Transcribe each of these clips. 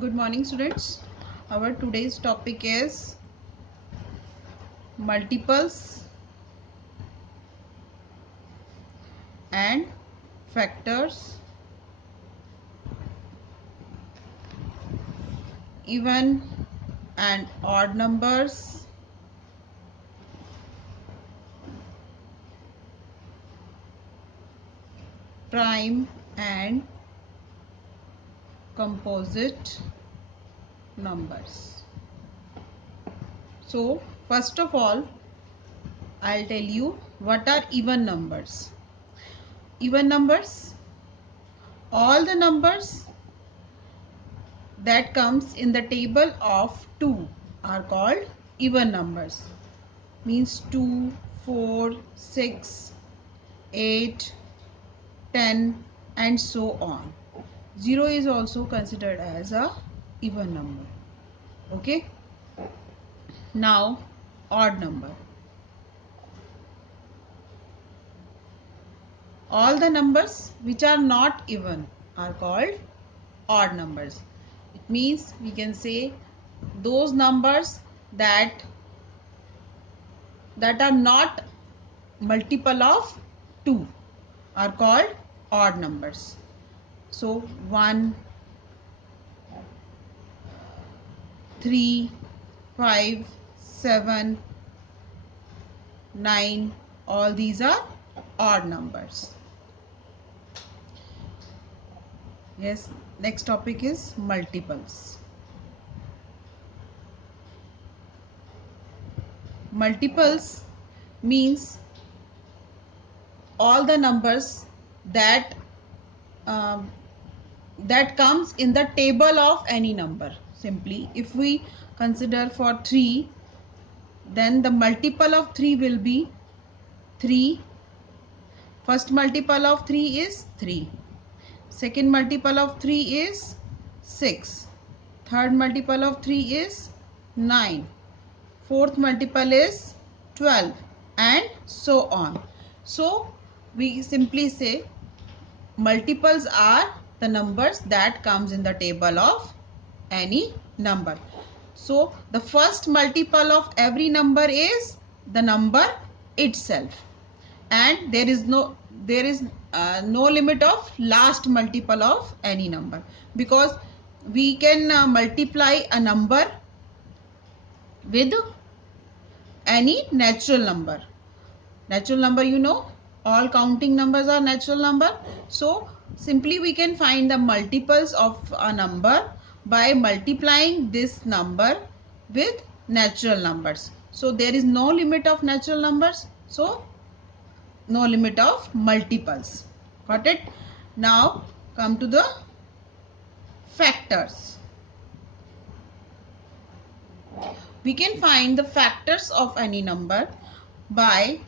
Good morning, students. Our today's topic is multiples and factors, even and odd numbers, prime and composite numbers. So, first of all, I'll tell you what are even numbers. Even numbers, all the numbers that comes in the table of 2 are called even numbers. Means 2, 4, 6, 8, 10 and so on. 0 is also considered as a even number. Okay. Now odd number. All the numbers which are not even are called odd numbers. It means we can say those numbers that are not multiple of 2 are called odd numbers. So 1, 3, 5, 7, 9, all these are odd numbers. Yes, next topic is multiples. Multiples means all the numbers that comes in the table of any number. Simply, if we consider for 3, then the multiple of 3 will be 3. First multiple of 3 is 3. Second multiple of 3 is 6. Third multiple of 3 is 9. Fourth multiple is 12 and so on. So we simply say multiples are the numbers that comes in the table of any number. So the first multiple of every number is the number itself, and there is no limit of last multiple of any number, because we can multiply a number with any natural number. Natural number, you know, all counting numbers are natural number. So simply we can find the multiples of a number by multiplying this number with natural numbers. So there is no limit of natural numbers, so no limit of multiples. Got it? Now come to the factors. We can find the factors of any number by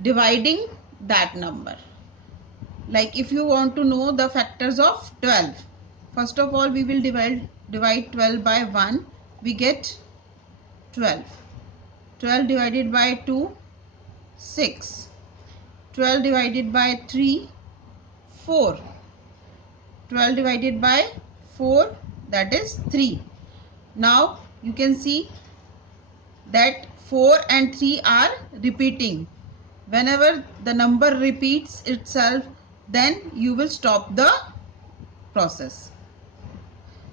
dividing that number. Like if you want to know the factors of 12, first of all we will divide 12 by 1, we get 12. 12 divided by 2, 6. 12 divided by 3, 4. 12 divided by 4, that is 3. Now you can see that 4 and 3 are repeating. Whenever the number repeats itself, then you will stop the process.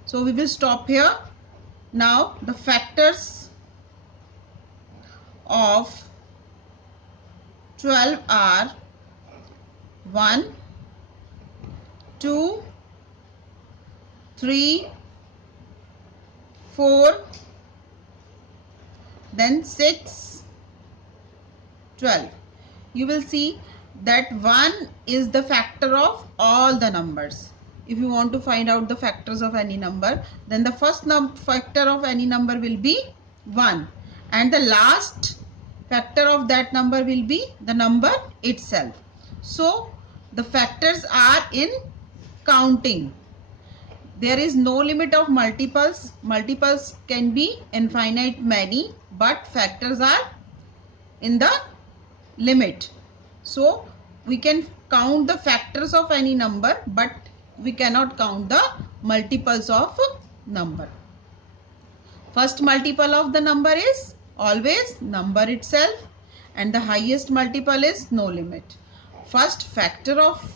So we will stop here. Now the factors of 12 are 1, 2, 3, 4, then 6, 12. You will see that 1 is the factor of all the numbers. If you want to find out the factors of any number, then the first factor of any number will be 1, and the last factor of that number will be the number itself. So the factors are in counting. There is no limit of multiples. Multiples can be infinite many, but factors are in the limit. So we can count the factors of any number, but we cannot count the multiples of number. First multiple of the number is always number itself, and the highest multiple is no limit. First factor of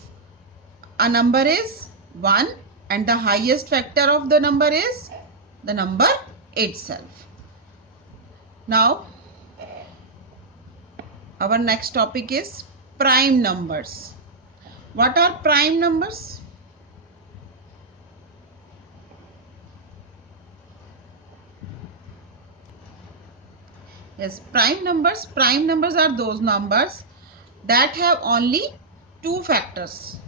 a number is 1, and the highest factor of the number is the number itself. Now our next topic is prime numbers. What are prime numbers? Yes, prime numbers. Prime numbers are those numbers that have only two factors,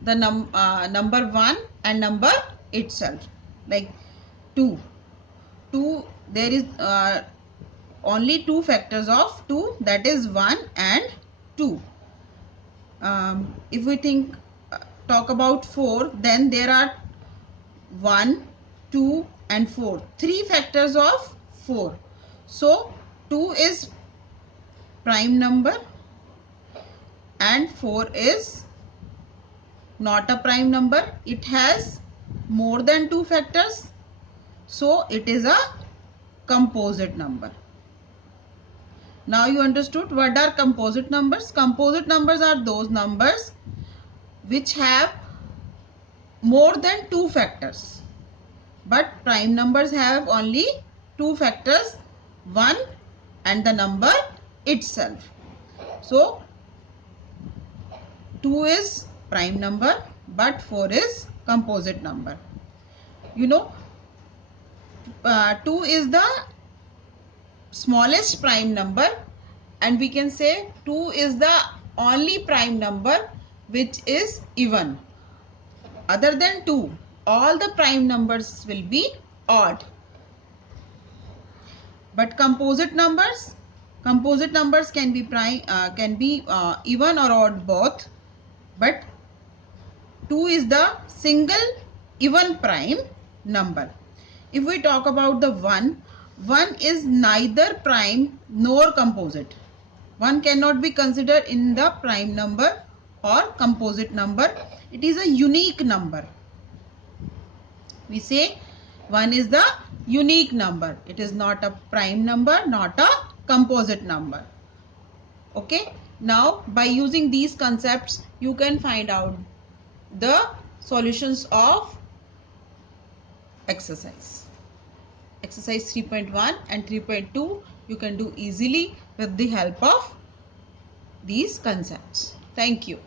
the number 1 and number itself. Like 2, there is only two factors of 2, that is 1 and 2. If we talk about 4, then there are 1, 2 and 4, three factors of 4. So 2 is prime number and 4 is not a prime number. It has more than two factors, so it is a composite number. Now you understood what are composite numbers. Composite numbers are those numbers which have more than two factors, but prime numbers have only two factors, 1 and the number itself. So 2 is prime number but 4 is composite number. You know, 2 is the smallest prime number, and we can say 2 is the only prime number which is even. Other than 2, all the prime numbers will be odd. But composite numbers can be even or odd both, but 2 is the single even prime number. If we talk about the 1 is neither prime nor composite. 1 cannot be considered in the prime number or composite number. It is a unique number. We say 1 is the unique number. It is not a prime number, not a composite number. Okay. Now by using these concepts, you can find out the solutions of exercise 3.1 and 3.2. you can do easily with the help of these concepts. Thank you.